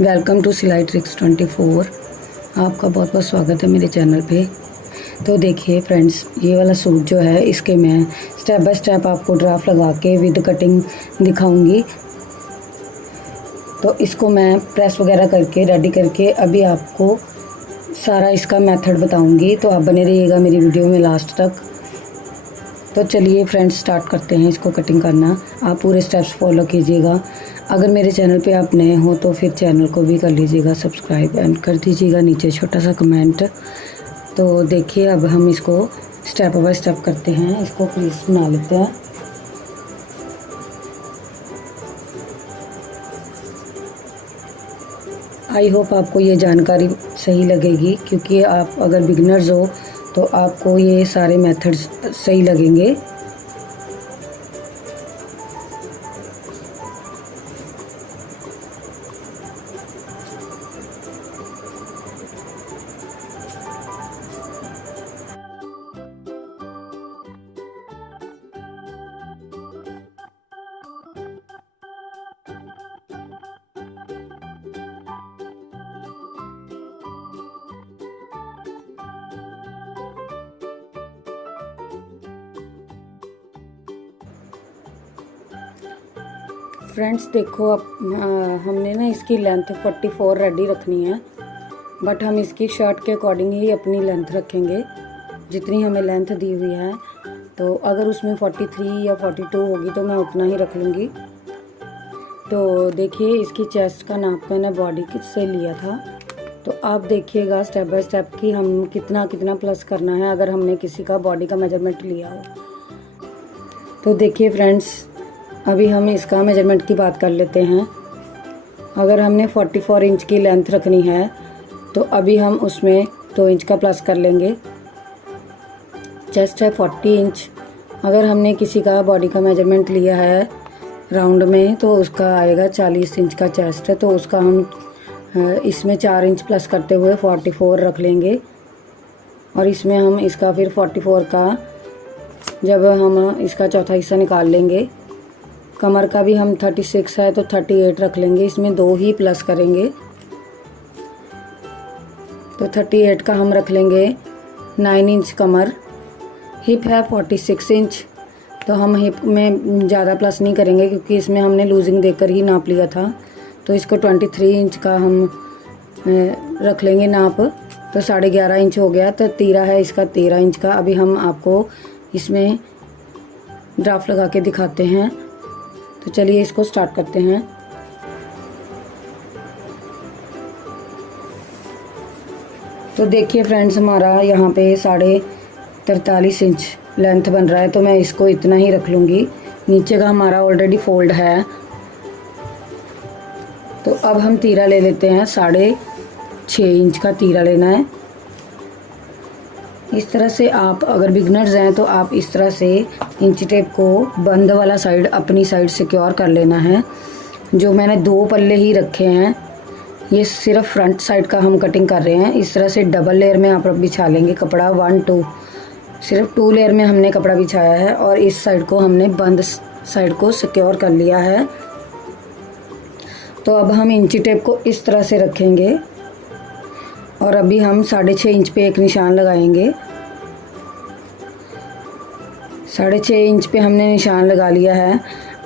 Welcome to सिलाई tricks 24। आपका बहुत बहुत स्वागत है मेरे चैनल पे। तो देखिए फ्रेंड्स, ये वाला सूट जो है इसके मैं स्टेप बाय स्टेप आपको ड्राफ्ट लगा के विद कटिंग दिखाऊंगी। तो इसको मैं प्रेस वगैरह करके रेडी करके अभी आपको सारा इसका मेथड बताऊंगी। तो आप बने रहिएगा मेरी वीडियो में लास्ट तक। तो चलिए फ्रेंड्स, स्टार्ट करते हैं इसको कटिंग करना। आप पूरे स्टेप्स फॉलो कीजिएगा। अगर मेरे चैनल पे आप नए हो तो फिर चैनल को भी कर लीजिएगा सब्सक्राइब एंड कर दीजिएगा नीचे छोटा सा कमेंट। तो देखिए अब हम इसको स्टेप बाय स्टेप करते हैं। इसको क्रीज बना लेते हैं। आई होप आपको ये जानकारी सही लगेगी, क्योंकि आप अगर बिगिनर्स हो तो आपको ये सारे मेथड्स सही लगेंगे। फ्रेंड्स देखो, अब हमने ना इसकी लेंथ 44 रेडी रखनी है, बट हम इसकी शर्ट के अकॉर्डिंग ही अपनी लेंथ रखेंगे जितनी हमें लेंथ दी हुई है। तो अगर उसमें 43 या 42 होगी तो मैं उतना ही रख लूँगी। तो देखिए, इसकी चेस्ट का नाप मैंने बॉडी से लिया था। तो आप देखिएगा स्टेप बाय स्टेप कि हम कितना कितना प्लस करना है अगर हमने किसी का बॉडी का मेजरमेंट लिया हो। तो देखिए फ्रेंड्स, अभी हम इसका मेजरमेंट की बात कर लेते हैं। अगर हमने 44 इंच की लेंथ रखनी है तो अभी हम उसमें 2 इंच का प्लस कर लेंगे। चेस्ट है 40 इंच। अगर हमने किसी का बॉडी का मेजरमेंट लिया है राउंड में तो उसका आएगा 40 इंच का चेस्ट है। तो उसका हम इसमें 4 इंच प्लस करते हुए 44 रख लेंगे। और इसमें हम इसका फिर 44 का जब हम इसका चौथा हिस्सा निकाल लेंगे, कमर का भी हम 36 है तो 38 रख लेंगे। इसमें 2 ही प्लस करेंगे। तो 38 का हम रख लेंगे 9 इंच कमर। हिप है 46 इंच, तो हम हिप में ज़्यादा प्लस नहीं करेंगे क्योंकि इसमें हमने लूजिंग देकर ही नाप लिया था। तो इसको 23 इंच का हम रख लेंगे नाप। तो 11.5 इंच हो गया। तो तीरा है इसका 13 इंच का। अभी हम आपको इसमें ड्राफ्ट लगा के दिखाते हैं। तो चलिए इसको स्टार्ट करते हैं। तो देखिए फ्रेंड्स, हमारा यहाँ पे 43.5 इंच लेंथ बन रहा है, तो मैं इसको इतना ही रख लूँगी। नीचे का हमारा ऑलरेडी फोल्ड है। तो अब हम तीरा ले लेते हैं। 6.5 इंच का तीरा लेना है। इस तरह से आप अगर बिगनर्स हैं तो आप इस तरह से इंची टेप को बंद वाला साइड अपनी साइड सिक्योर कर लेना है। जो मैंने 2 पल्ले ही रखे हैं, ये सिर्फ फ्रंट साइड का हम कटिंग कर रहे हैं। इस तरह से डबल लेयर में आप बिछा लेंगे कपड़ा। 1 2 सिर्फ 2 लेयर में हमने कपड़ा बिछाया है और इस साइड को हमने बंद साइड को सिक्योर कर लिया है। तो अब हम इंची टेप को इस तरह से रखेंगे और अभी हम 6.5 इंच पे एक निशान लगाएंगे। 6.5 इंच पे हमने निशान लगा लिया है।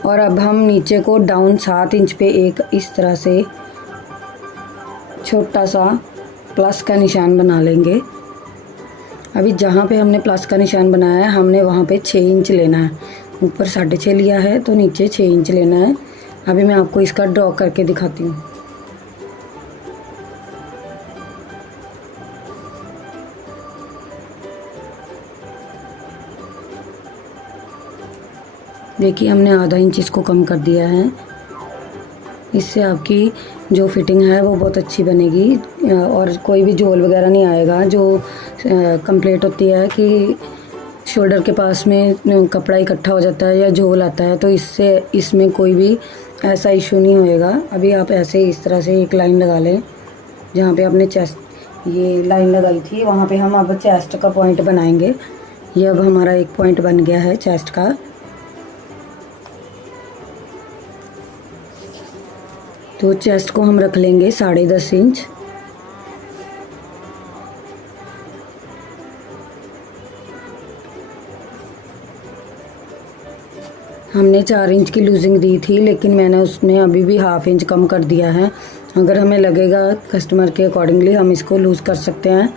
और अब हम नीचे को डाउन 7 इंच पे एक इस तरह से छोटा सा प्लस का निशान बना लेंगे। अभी जहाँ पे हमने प्लस का निशान बनाया है हमने वहाँ पे 6 इंच लेना है। ऊपर 6.5 लिया है तो नीचे 6 इंच लेना है। अभी मैं आपको इसका ड्रॉ करके दिखाती हूँ। देखिए, हमने आधा इंच इसको कम कर दिया है। इससे आपकी जो फिटिंग है वो बहुत अच्छी बनेगी और कोई भी झोल वगैरह नहीं आएगा। जो कंप्लेंट होती है कि शोल्डर के पास में कपड़ा इकट्ठा हो जाता है या झोल आता है, तो इससे इसमें कोई भी ऐसा इशू नहीं होएगा। अभी आप ऐसे इस तरह से एक लाइन लगा लें। जहाँ पे आपने चेस्ट ये लाइन लगाई थी वहाँ पे हम अब चेस्ट का पॉइंट बनाएंगे। ये अब हमारा एक पॉइंट बन गया है चेस्ट का। तो चेस्ट को हम रख लेंगे 10.5 इंच। हमने 4 इंच की लूजिंग दी थी, लेकिन मैंने उसमें अभी भी ½ इंच कम कर दिया है। अगर हमें लगेगा कस्टमर के अकॉर्डिंगली हम इसको लूज़ कर सकते हैं,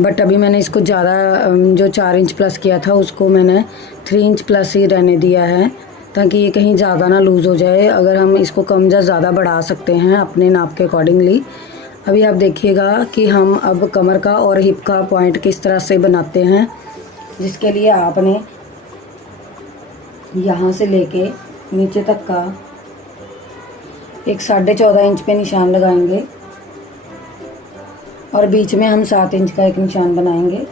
बट अभी मैंने इसको ज़्यादा जो 4 इंच प्लस किया था उसको मैंने 3 इंच प्लस ही रहने दिया है, ताकि ये कहीं ज़्यादा ना लूज़ हो जाए। अगर हम इसको कम या ज़्यादा बढ़ा सकते हैं अपने नाप के अकॉर्डिंगली। अभी आप देखिएगा कि हम अब कमर का और हिप का पॉइंट किस तरह से बनाते हैं, जिसके लिए आपने यहाँ से लेके नीचे तक का एक 14.5 इंच पे निशान लगाएंगे और बीच में हम 7 इंच का एक निशान बनाएंगे।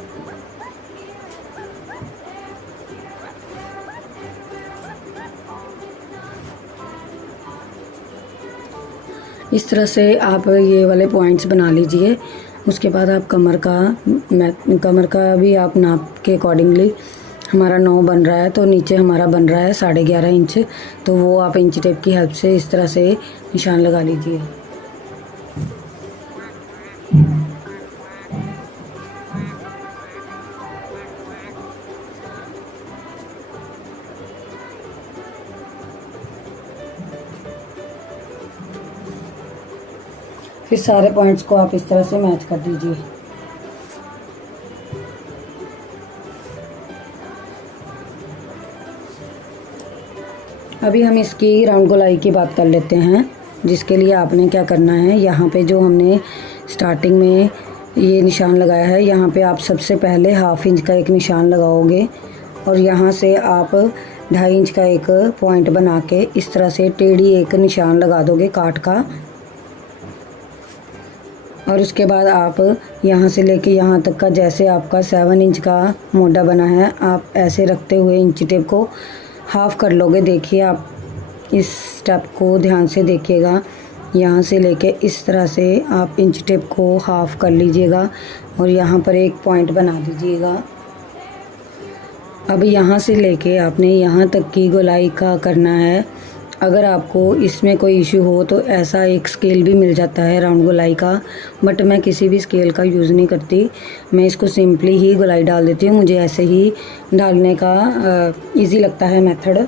इस तरह से आप ये वाले पॉइंट्स बना लीजिए। उसके बाद आप कमर का भी आप नाप के अकॉर्डिंगली, हमारा 9 बन रहा है तो नीचे हमारा बन रहा है 11.5 इंच, तो वो आप इंच टेप की हेल्प से इस तरह से निशान लगा लीजिए। फिर सारे पॉइंट्स को आप इस तरह से मैच कर दीजिए। अभी हम इसकी राउंड गोलाई की बात कर लेते हैं, जिसके लिए आपने क्या करना है, यहाँ पे जो हमने स्टार्टिंग में ये निशान लगाया है, यहाँ पे आप सबसे पहले ½ इंच का एक निशान लगाओगे और यहाँ से आप 2.5 इंच का एक पॉइंट बना के इस तरह से टेढ़ी एक निशान लगा दोगे काट का। और उसके बाद आप यहाँ से लेके यहाँ तक का, जैसे आपका 7 इंच का मोटा बना है, आप ऐसे रखते हुए इंची टेप को हाफ़ कर लोगे। देखिए आप इस स्टेप को ध्यान से देखिएगा, यहाँ से लेके इस तरह से आप इंच टेप को हाफ़ कर लीजिएगा और यहाँ पर एक पॉइंट बना दीजिएगा। अब यहाँ से लेके आपने यहाँ तक की गोलाई का करना है। अगर आपको इसमें कोई इशू हो तो ऐसा एक स्केल भी मिल जाता है राउंड गोलाई का, बट मैं किसी भी स्केल का यूज़ नहीं करती, मैं इसको सिंपली ही गोलाई डाल देती हूँ। मुझे ऐसे ही डालने का इजी लगता है मेथड।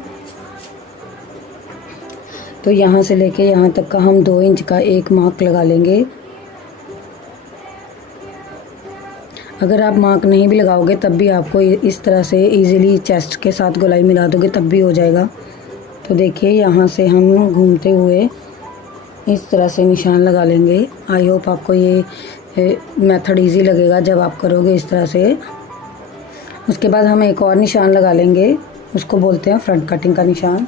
तो यहाँ से लेके यहाँ तक का हम 2 इंच का एक मार्क लगा लेंगे। अगर आप मार्क नहीं भी लगाओगे तब भी आपको इस तरह से इजीली चेस्ट के साथ गोलाई मिला दोगे तब भी हो जाएगा। तो देखिए यहाँ से हम घूमते हुए इस तरह से निशान लगा लेंगे। आई होप आपको ये मेथड इजी लगेगा जब आप करोगे इस तरह से। उसके बाद हम एक और निशान लगा लेंगे, उसको बोलते हैं फ्रंट कटिंग का निशान।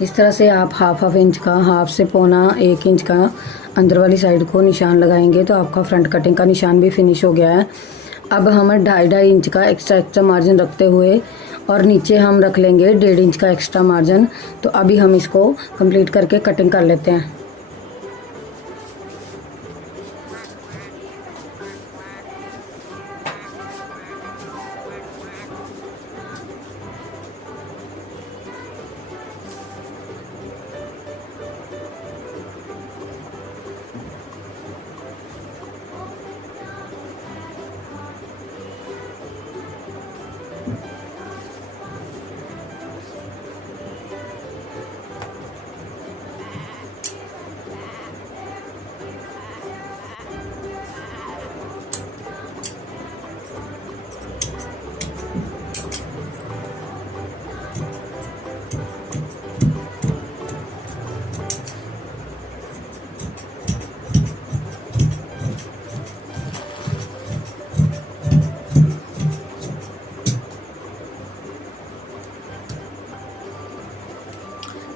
इस तरह से आप ½ इंच का, हाफ से 1.25 इंच का अंदर वाली साइड को निशान लगाएंगे तो आपका फ्रंट कटिंग का निशान भी फिनिश हो गया है। अब हम 2.5 इंच का एक्स्ट्रा मार्जिन रखते हुए और नीचे हम रख लेंगे 1.5 इंच का एक्स्ट्रा मार्जिन। तो अभी हम इसको कंप्लीट करके कटिंग कर लेते हैं।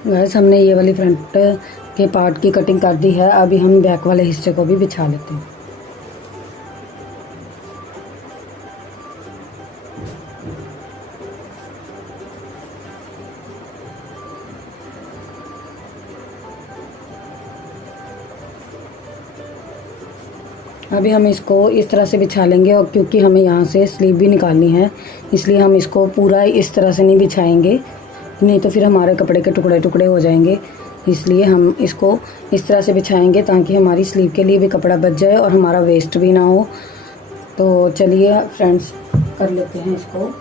वैसे हमने ये वाली फ्रंट के पार्ट की कटिंग कर दी है। अभी हम बैक वाले हिस्से को भी बिछा लेते हैं। अभी हम इसको इस तरह से बिछा लेंगे, और क्योंकि हमें यहाँ से स्लीव भी निकालनी है इसलिए हम इसको पूरा इस तरह से नहीं बिछाएंगे, नहीं तो फिर हमारे कपड़े के टुकड़े टुकड़े हो जाएंगे। इसलिए हम इसको इस तरह से बिछाएंगे ताकि हमारी स्लीव के लिए भी कपड़ा बच जाए और हमारा वेस्ट भी ना हो। तो चलिए फ्रेंड्स, कर लेते हैं इसको।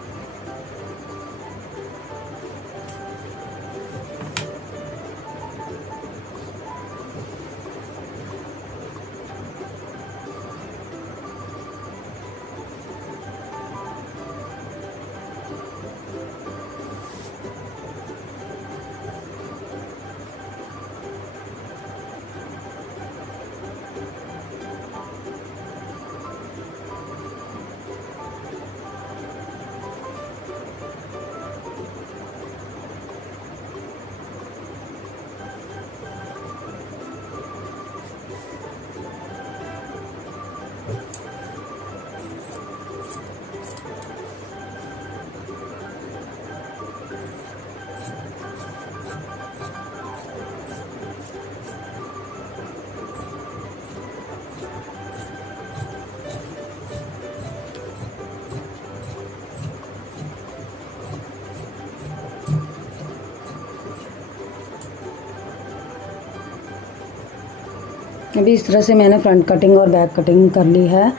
अभी इस तरह से मैंने फ्रंट कटिंग और बैक कटिंग कर ली है।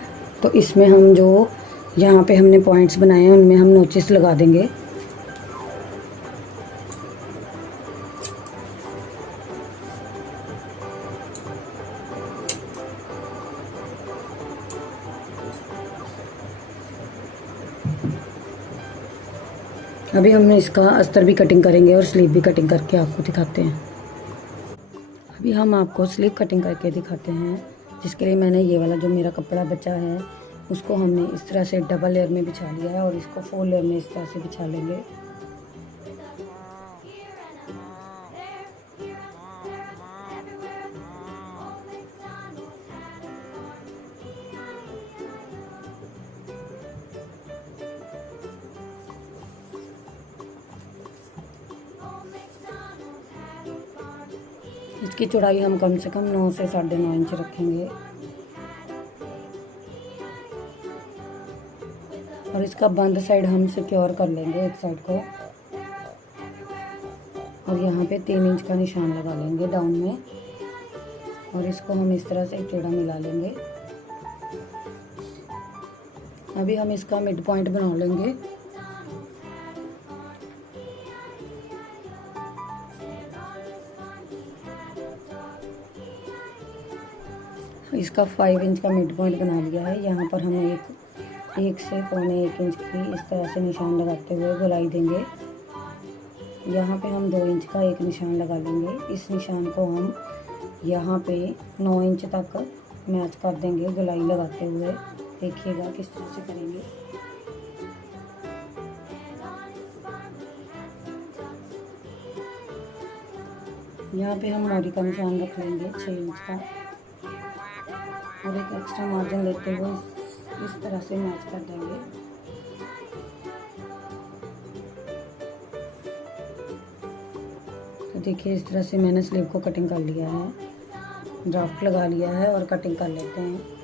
तो इसमें हम जो यहाँ पे हमने पॉइंट्स बनाए हैं उनमें हम नोचेस लगा देंगे। अभी हम इसका अस्तर भी कटिंग करेंगे और स्लीव भी कटिंग करके आपको दिखाते हैं। अभी हम आपको स्लीव कटिंग करके दिखाते हैं, जिसके लिए मैंने ये वाला जो मेरा कपड़ा बचा है उसको हमने इस तरह से डबल लेयर में बिछा लिया है और इसको 4 लेयर में इस तरह से बिछा लेंगे। इसकी चौड़ाई हम कम से कम 9 से 9.5 इंच रखेंगे और इसका बंद साइड हम सिक्योर कर लेंगे एक साइड को, और यहाँ पे 3 इंच का निशान लगा लेंगे डाउन में, और इसको हम इस तरह से टेढ़ा मिला लेंगे। अभी हम इसका मिड पॉइंट बना लेंगे। इसका 5 इंच का मिड पॉइंट बना लिया है। यहाँ पर हम एक से 1.25 इंच की इस तरह से निशान लगाते हुए गोलाई देंगे। यहाँ पे हम 2 इंच का एक निशान लगा लेंगे। इस निशान को हम यहाँ पे 9 इंच तक मैच कर देंगे गोलाई लगाते हुए। देखिएगा किस तरह से करेंगे। यहाँ पे हम मोरी का निशान रख लेंगे 6 इंच का, और एक एक्स्ट्रा मार्जिन लेते हुए इस तरह से मैच कर देंगे। तो देखिए इस तरह से मैंने स्लीव को कटिंग कर लिया है, ड्राफ्ट लगा लिया है और कटिंग कर लेते हैं।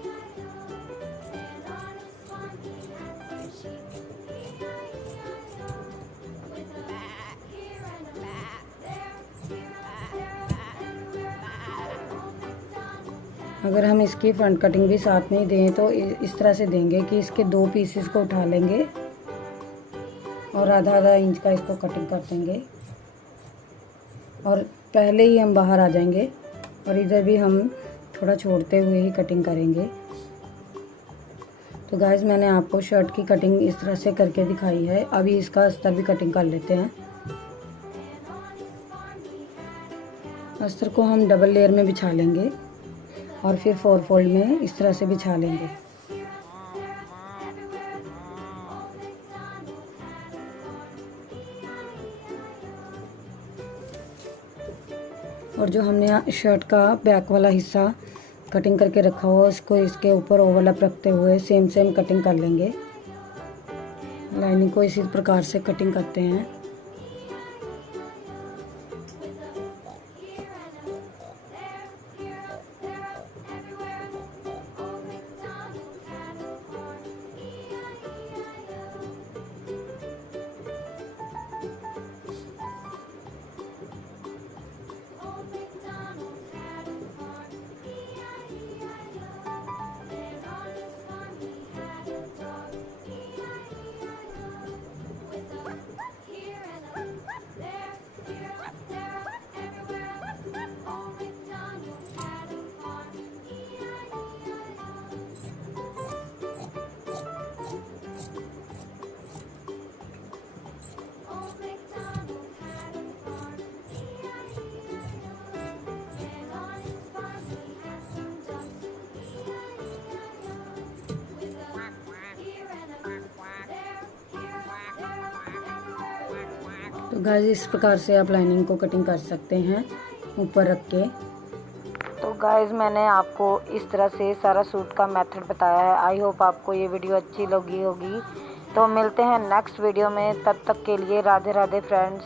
अगर हम इसकी फ्रंट कटिंग भी साथ में ही दें तो इस तरह से देंगे कि इसके 2 पीसेस को उठा लेंगे और आधा इंच का इसको कटिंग कर देंगे, और पहले ही हम बाहर आ जाएंगे और इधर भी हम थोड़ा छोड़ते हुए ही कटिंग करेंगे। तो गाइस, मैंने आपको शर्ट की कटिंग इस तरह से करके दिखाई है। अभी इसका अस्तर भी कटिंग कर लेते हैं। अस्तर को हम डबल लेयर में बिछा लेंगे और फिर 4 फोल्ड में इस तरह से बिछा लेंगे। और जो हमने शर्ट का बैक वाला हिस्सा कटिंग करके रखा हुआ उसको इसके ऊपर ओवरलैप रखते हुए सेम कटिंग कर लेंगे। लाइनिंग को इसी प्रकार से कटिंग करते हैं। तो गाइस इस प्रकार से आप लाइनिंग को कटिंग कर सकते हैं ऊपर रख के। तो गाइस मैंने आपको इस तरह से सारा सूट का मेथड बताया है। आई होप आपको ये वीडियो अच्छी लगी होगी। तो मिलते हैं नेक्स्ट वीडियो में, तब तक के लिए राधे राधे फ्रेंड्स।